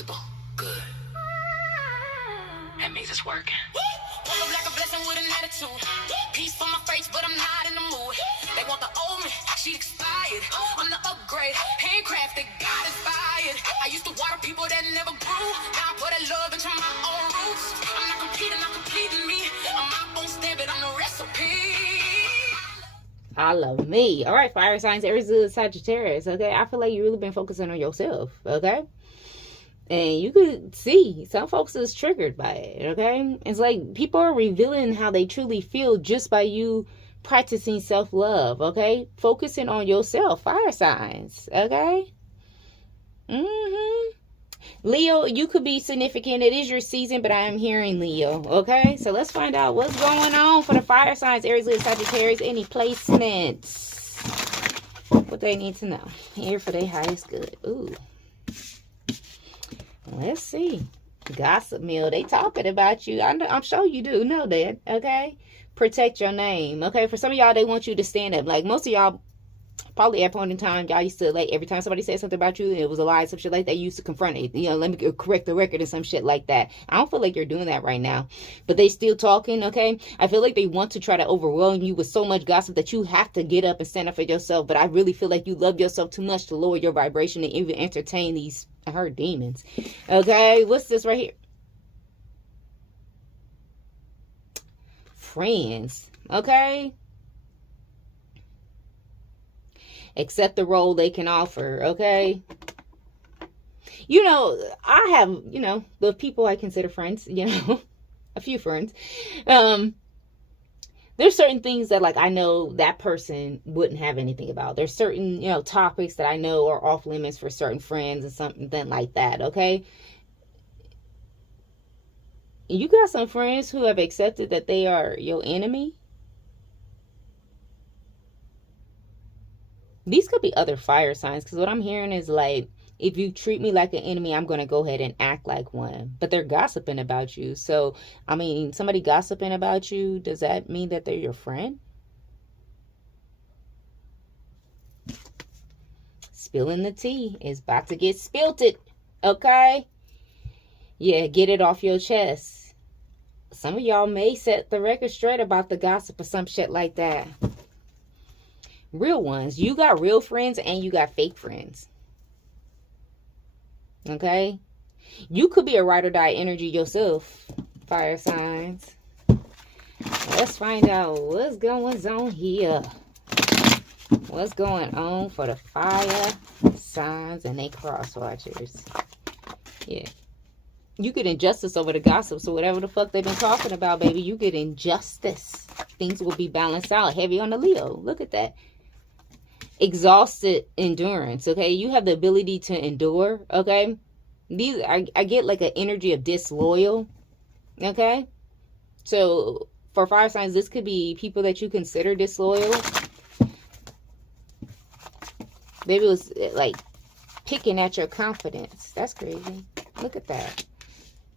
comfortable. Good. That means it's working. Pull up like a blessing with an attitude. Peace for my face, but I'm not in the mood. They want the old me, she expired. I'm the upgrade, handcrafted, God inspired. I used to water people that never grew. Now I put that love into my own roots. I'm not competing, I'm completing me. I'm my own standard, I'm the recipe. I love me. All right, fire signs, Aries, Sagittarius. Okay, I feel like you really been focusing on yourself. Okay. And you could see some folks is triggered by it, okay? It's like people are revealing how they truly feel just by you practicing self-love, okay? Focusing on yourself, fire signs, okay? Leo, you could be significant. It is your season, but I am hearing Leo, okay? So let's find out what's going on for the fire signs, Aries, Leo, Sagittarius. Any placements? What they need to know. Here for their highest good. Ooh. Let's see. Gossip mill. They talking about you. I'm sure you do know that. Okay. Protect your name. Okay. For some of y'all, they want you to stand up. Like most of y'all, probably at a point in time, y'all used to, like, every time somebody said something about you, it was a lie, some shit like that, you used to confront it. You know, let me correct the record and some shit like that. I don't feel like you're doing that right now. But they still talking, okay? I feel like they want to try to overwhelm you with so much gossip that you have to get up and stand up for yourself. But I really feel like you love yourself too much to lower your vibration and even entertain these, I heard, demons. Okay, what's this right here? Friends, okay? Accept the role they can offer, okay? You know, I have, you know, the people I consider friends, you know, a few friends. There's certain things that, like, I know that person wouldn't have anything about. There's certain, you know, topics that I know are off limits for certain friends and something like that, okay? You got some friends who have accepted that they are your enemy. These could be other fire signs, because what I'm hearing is like, if you treat me like an enemy, I'm going to go ahead and act like one. But they're gossiping about you. So, I mean, somebody gossiping about you, does that mean that they're your friend? Spilling the tea is about to get spilted. Okay? Yeah, get it off your chest. Some of y'all may set the record straight about the gossip or some shit like that. Real ones. You got real friends and you got fake friends. Okay? You could be a ride or die energy yourself, fire signs. Let's find out what's going on here. What's going on for the fire signs and they cross watchers. Yeah. You get injustice over the gossip. So whatever the fuck they've been talking about, baby, you get injustice. Things will be balanced out. Heavy on the Leo. Look at that. Exhausted endurance, okay? You have the ability to endure, okay? These, I get like an energy of disloyal, okay? So for fire signs, this could be people that you consider disloyal. Maybe it was like picking at your confidence. That's crazy. Look at that.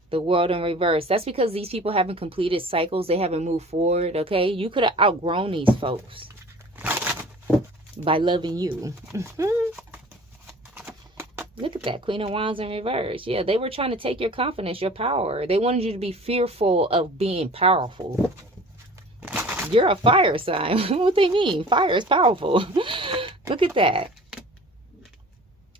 The world in reverse. That's because these people haven't completed cycles. They haven't moved forward, okay? You could have outgrown these folks by loving you. Look at that. Queen of Wands in reverse. Yeah, they were trying to take your confidence, your power. They wanted you to be fearful of being powerful. You're a fire sign. What they mean? Fire is powerful. Look at that.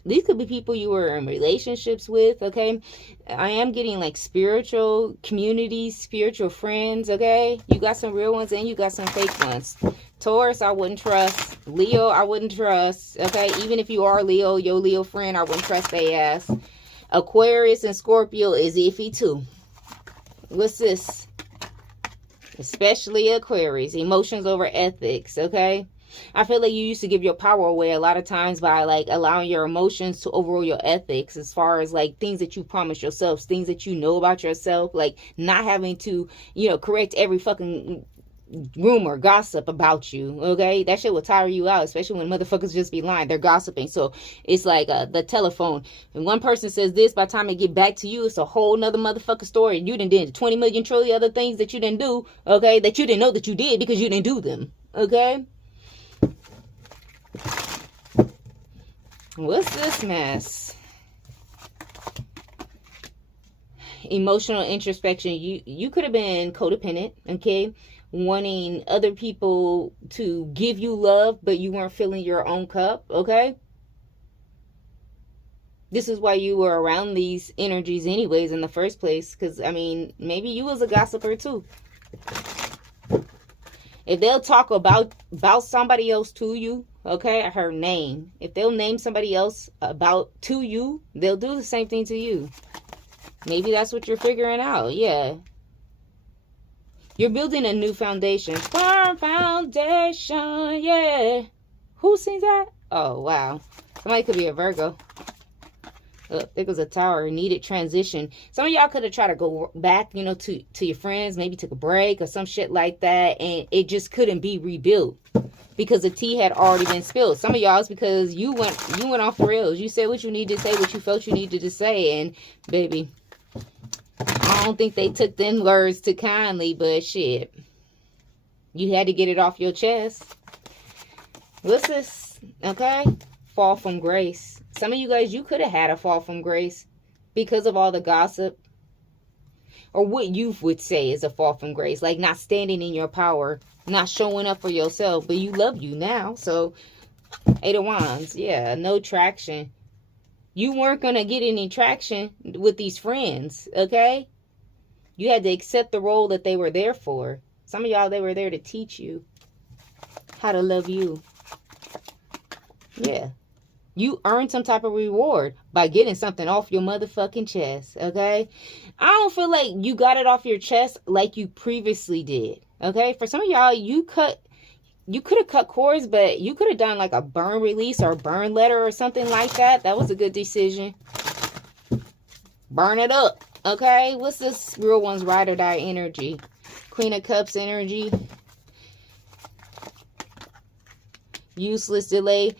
These could be people you were in relationships with, okay? I am getting like spiritual communities, spiritual friends, okay? You got some real ones and you got some fake ones. Taurus, I wouldn't trust. Leo, I wouldn't trust, okay? Even if you are Leo, your Leo friend, I wouldn't trust their ass. Aquarius and Scorpio is iffy too. What's this? Especially Aquarius. Emotions over ethics, okay? I feel like you used to give your power away a lot of times by like allowing your emotions to overrule your ethics, as far as like things that you promise yourself, things that you know about yourself, like not having to, you know, correct every fucking rumor, gossip about you, okay? That shit will tire you out, especially when motherfuckers just be lying. They're gossiping. So it's like the telephone. When one person says this, by the time it get back to you, it's a whole nother motherfucker story. You did 20 million trillion other things that you didn't do, okay? That you didn't know that you did because you didn't do them, okay? What's this mess? emotional introspection. You could have been codependent, okay? Wanting other people to give you love, but you weren't filling your own cup, okay? This is why you were around these energies anyways in the first place. Because, I mean, maybe you was a gossiper too. If they'll talk about somebody else to you, okay, her name. If they'll name somebody else to you, they'll do the same thing to you. Maybe that's what you're figuring out. Yeah. You're building a new foundation. Firm foundation. Yeah. Who sings that? Oh, wow. Somebody could be a Virgo. There goes a tower. Needed transition. Some of y'all could have tried to go back, you know, to your friends. Maybe took a break or some shit like that. And it just couldn't be rebuilt. Because the tea had already been spilled. Some of y'all is because you went off the rails. You said what you needed to say, what you felt you needed to say. And, baby, I don't think they took them words too kindly, but shit. You had to get it off your chest. What's this? Okay? Fall from grace. Some of you guys, you could have had a fall from grace because of all the gossip. Or what you would say is a fall from grace. Like not standing in your power. Not showing up for yourself. But you love you now. So, 8 of Wands. Yeah, no traction. You weren't going to get any traction with these friends. Okay? You had to accept the role that they were there for. Some of y'all, they were there to teach you how to love you. Yeah. You earned some type of reward by getting something off your motherfucking chest, okay? I don't feel like you got it off your chest like you previously did, okay? For some of y'all, you could have cut cords, but you could have done like a burn release or burn letter or something like that. That was a good decision. Burn it up, okay? What's this real one's ride or die energy? Queen of Cups energy. Useless delay.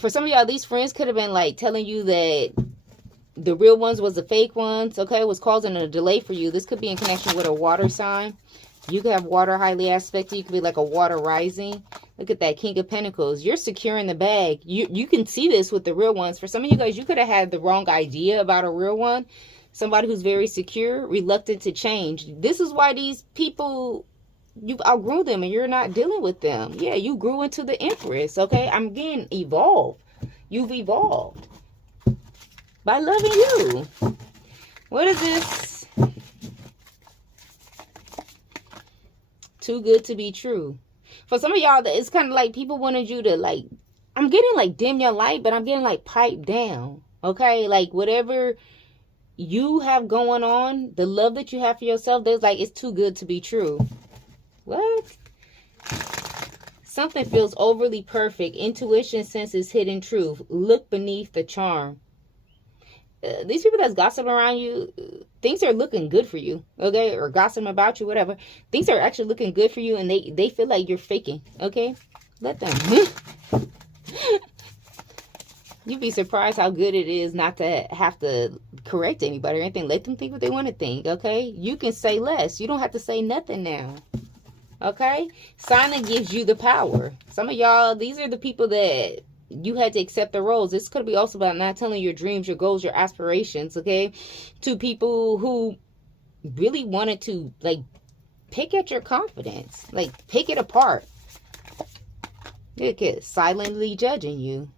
For some of y'all, these friends could have been like telling you that the real ones was the fake ones, okay? It was causing a delay for you. This could be in connection with a water sign. You could have water highly aspected. You could be like a water rising. Look at that King of Pentacles. You're securing the bag. You can see this with the real ones. For some of you guys, you could have had the wrong idea about a real one. Somebody who's very secure, reluctant to change. This is why these people... You've outgrew them and you're not dealing with them. Yeah, you grew into the Empress, okay? I'm getting evolved. You've evolved by loving you. What is this? Too good to be true. For some of y'all, it's kind of like people wanted you to like, I'm getting like dim your light, but I'm getting like pipe down, okay? Like whatever you have going on, the love that you have for yourself, there's like, it's too good to be true. What? Something feels overly perfect. Intuition senses hidden truth. Look beneath the charm. These people that's gossiping around you, things are looking good for you, okay? Or gossiping about you, whatever. Things are actually looking good for you and they feel like you're faking, okay? Let them. You'd be surprised how good it is not to have to correct anybody or anything. Let them think what they want to think, okay? You can say less. You don't have to say nothing now. Okay? Silence gives you the power. Some of y'all, these are the people that you had to accept the roles. This could be also about not telling your dreams, your goals, your aspirations, okay? To people who really wanted to, like, pick at your confidence. Like, pick it apart. Look at silently judging you.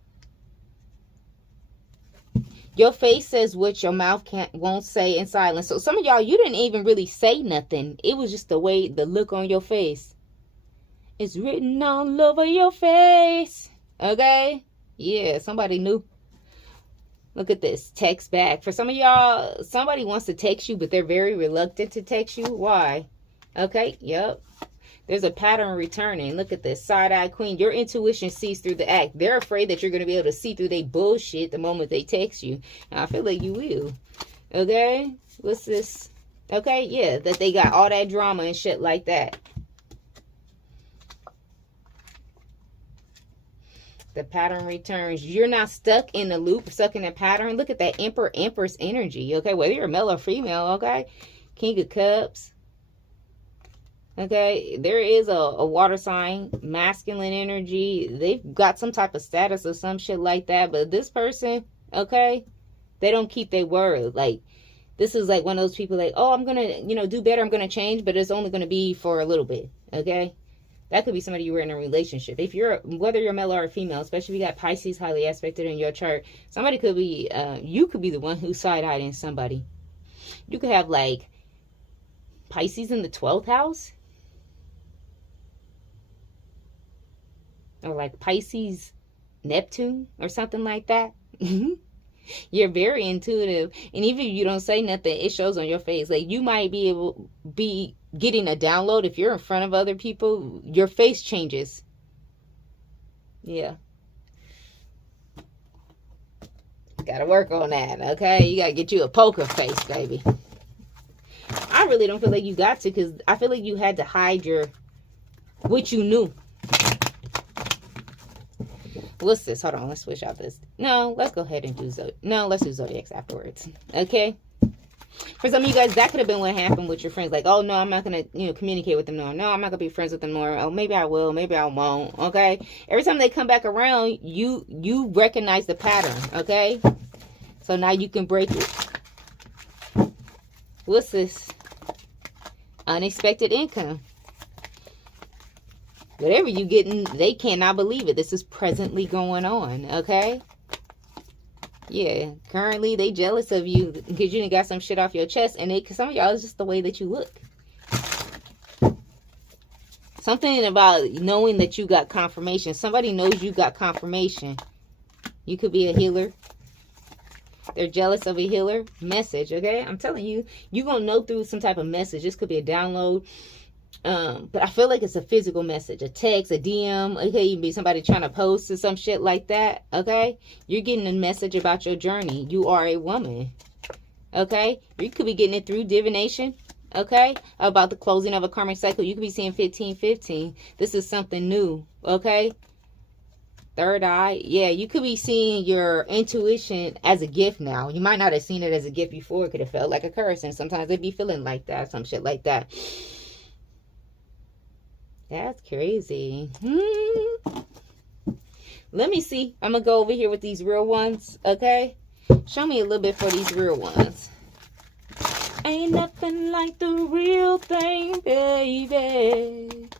Your face says what your mouth won't say in silence. So some of y'all, you didn't even really say nothing. It was just the look on your face. It's written all over your face. Okay? Yeah, somebody knew. Look at this. Text back. For some of y'all, somebody wants to text you, but they're very reluctant to text you. Why? Okay, yep. There's a pattern returning. Look at this. Side-eye queen. Your intuition sees through the act. They're afraid that you're going to be able to see through their bullshit the moment they text you. And I feel like you will. Okay? What's this? Okay? Yeah, that they got all that drama and shit like that. The pattern returns. You're not stuck in the loop, stuck in a pattern. Look at that Emperor, Empress energy. Okay? Whether you're male or female. Okay? King of Cups. Okay, there is a water sign, masculine energy. They've got some type of status or some shit like that. But this person, okay, they don't keep their word. Like, This is like one of those people like, oh, I'm going to, you know, do better. I'm going to change, but it's only going to be for a little bit. Okay. That could be somebody you were in a relationship. If you're, whether you're male or female, especially if you got Pisces highly aspected in your chart, somebody could be, you could be the one who's side-eyeing somebody. You could have like Pisces in the 12th house. Or like Pisces, Neptune or something like that. You're very intuitive. And even if you don't say nothing, it shows on your face. Like you might be able be getting a download. If you're in front of other people, your face changes. Yeah. Gotta work on that, okay? You gotta get you a poker face, baby. I really don't feel like you got to, because I feel like you had to hide what you knew. What's this? Hold on, let's switch out this. No, let's go ahead and do let's do zodiacs afterwards. Okay? For some of you guys, that could have been what happened with your friends. Like, oh, no, I'm not going to, communicate with them more. No, I'm not going to be friends with them more. Oh, maybe I will. Maybe I won't. Okay? Every time they come back around, you recognize the pattern. Okay? So now you can break it. What's this? Unexpected income. Whatever you getting, they cannot believe it. This is presently going on. Okay? Yeah, currently they jealous of you because you done got some shit off your chest, and some of y'all is just the way that you look. Something about knowing that you got confirmation. Somebody knows you got confirmation. You could be a healer. They're jealous of a healer. Message, okay? I'm telling you, you're going to know through some type of message. This could be a download. But I feel like it's a physical message, a text, a DM. Okay, you can be somebody trying to post or some shit like that. Okay, you're getting a message about your journey. You are a woman. Okay, you could be getting it through divination. Okay, about the closing of a karmic cycle. You could be seeing 1515. This is something new. Okay, third eye. Yeah, you could be seeing your intuition as a gift now. You might not have seen it as a gift before. It could have felt like a curse, and sometimes they be feeling like that, some shit like that. That's crazy. Let me see. I'm going to go over here with these real ones. Okay? Show me a little bit for these real ones. Ain't nothing like the real thing, baby.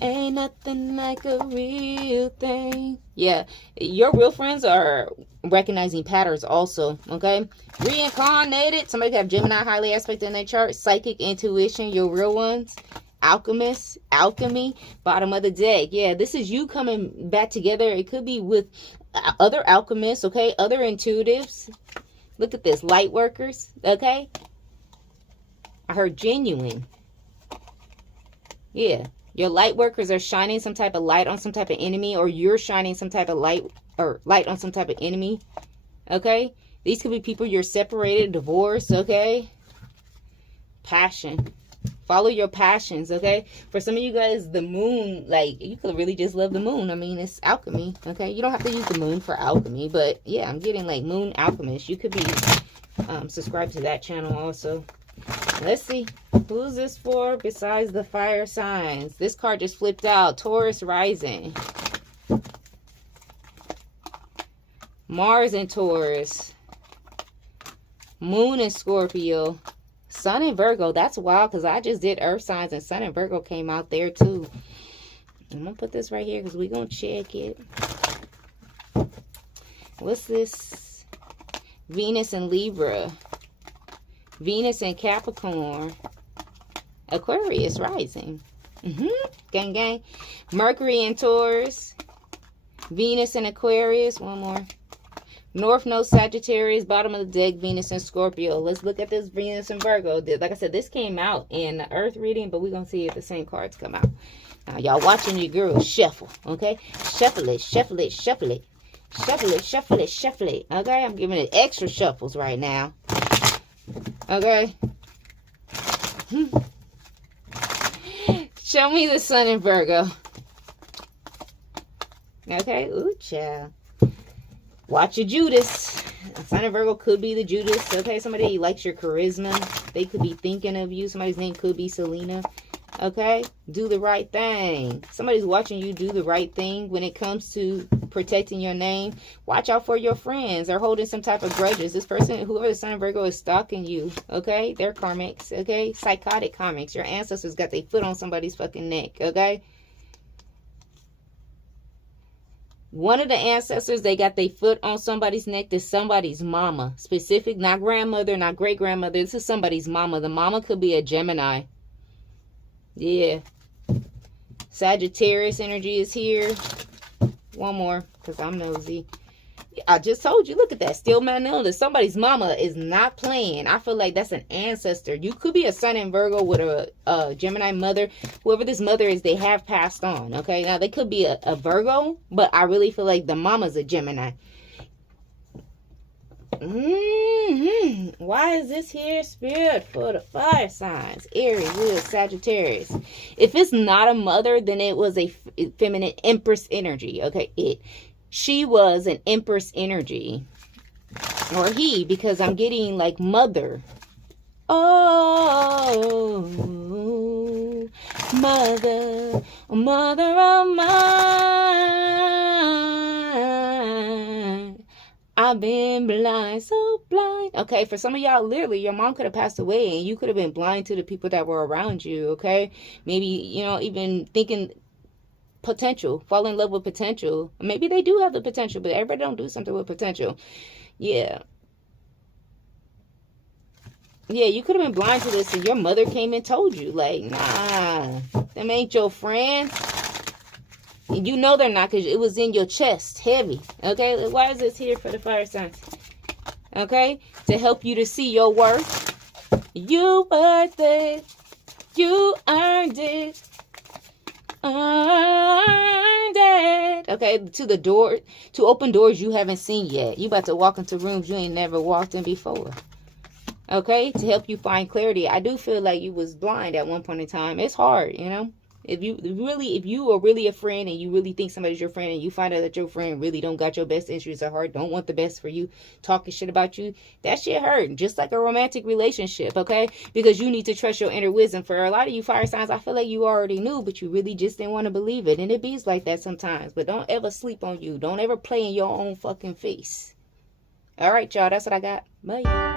Ain't nothing like a real thing. Yeah. Your real friends are recognizing patterns also. Okay? Reincarnated. Somebody could have Gemini highly aspected in their chart. Psychic, intuition. Your real ones. Alchemist, alchemy, bottom of the deck. Yeah, this is you coming back together. It could be with other alchemists, okay? Other intuitives. Look at this. Light workers, okay? I heard genuine. Yeah. Your light workers are shining some type of light on some type of enemy, or you're shining some type of light on some type of enemy, okay? These could be people you're separated, divorced, okay? Passion. Follow your passions, okay? For some of you guys, the moon, like, you could really just love the moon. I mean, it's alchemy, okay? You don't have to use the moon for alchemy, but yeah, I'm getting like moon alchemist. You could be subscribed to that channel also. Let's see. Who's this for besides the fire signs? This card just flipped out. Taurus rising. Mars in Taurus. Moon in Scorpio. Sun in Virgo. That's wild because I just did earth signs and Sun in Virgo came out there too. I'm going to put this right here because we're going to check it. What's this? Venus in Libra. Venus in Capricorn. Aquarius rising. Gang, gang. Mercury in Taurus. Venus in Aquarius. One more. North Node Sagittarius, bottom of the deck, Venus and Scorpio. Let's look at this Venus and Virgo. Like I said, this came out in the Earth reading, but we're going to see if the same cards come out. Now, y'all watching your girl shuffle, okay? Shuffle it, shuffle it, shuffle it. Shuffle it, shuffle it, shuffle it. Okay? I'm giving it extra shuffles right now. Okay? Show me the Sun in Virgo. Okay? Ooh, child. Watch your Judas. Sun in Virgo could be the Judas. Okay, somebody likes your charisma. They could be thinking of you. Somebody's name could be Selena. Okay? Do the right thing. Somebody's watching you do the right thing when it comes to protecting your name. Watch out for your friends. They're holding some type of grudges. This person, whoever the sign of Virgo, is stalking you. Okay? They're karmics. Okay? Psychotic karmics. Your ancestors got their foot on somebody's fucking neck. Okay? One of the ancestors, they got their foot on somebody's neck. This somebody's mama. Specific, not grandmother, not great-grandmother. This is somebody's mama. The mama could be a Gemini. Yeah. Sagittarius energy is here. One more, because I'm nosy. I just told you, look at that. Still Manila. Somebody's mama is not playing. I feel like that's an ancestor. You could be a sun in Virgo with a Gemini mother. Whoever this mother is, they have passed on. Okay, now they could be a Virgo, but I really feel like the mama's a Gemini. Why is this here, Spirit, for the fire signs? Aries, Leo, Sagittarius. If it's not a mother, then it was a feminine Empress energy. Okay, she was an Empress energy. Or he, because I'm getting like mother. Oh, mother, mother of mine. I've been blind, so blind. Okay, for some of y'all, literally, your mom could have passed away and you could have been blind to the people that were around you, okay? Maybe, you know, even thinking potential, fall in love with potential. Maybe they do have the potential, but everybody don't do something with potential. Yeah. Yeah, you could have been blind to this and your mother came and told you, like, nah, them ain't your friends. And you know they're not because it was in your chest, heavy. Okay, why is this here for the fire signs? Okay, to help you to see your worth. You worth it. You earned it. Earned it. Okay, to the door, to open doors you haven't seen yet. You about to walk into rooms you ain't never walked in before. Okay, to help you find clarity. I do feel like you was blind at one point in time. It's hard, you know. If you are really a friend and you really think somebody's your friend and you find out that your friend really don't got your best interests at heart, don't want the best for you, talking shit about you, that shit hurt. Just like a romantic relationship, okay? Because you need to trust your inner wisdom. For a lot of you fire signs, I feel like you already knew, but you really just didn't want to believe it. And it bees like that sometimes. But don't ever sleep on you. Don't ever play in your own fucking face. All right, y'all. That's what I got. Bye.